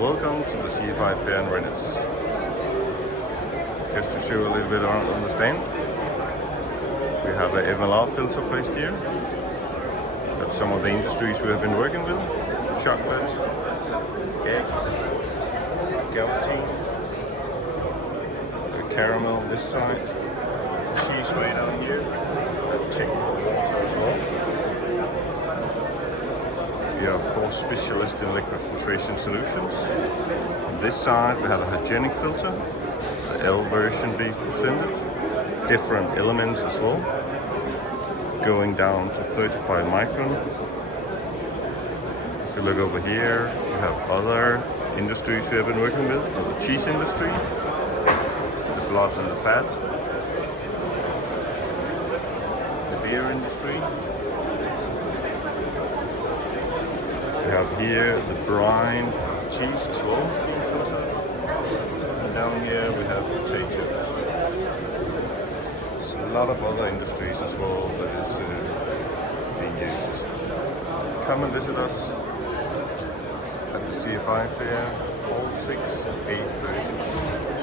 Welcome to the CFIA in Rennes. Just to show a little bit on the stand, we have a MLR filter placed here. That's some of the industries we have been working with. Chocolate, eggs, gelatin, the caramel this side, cheese way down here, chicken water as well. We are of course specialists in liquid filtration solutions. On this side we have a hygienic filter, the L version being presented, different elements as well, going down to 35 micron. If you look over here, we have other industries we have been working with, the cheese industry, the blood and the fat, the beer industry. We have here the brine cheese as well. And down here we have potatoes. There's a lot of other industries as well that is being used. Come and visit us at the CFI fair, hall 6, 836.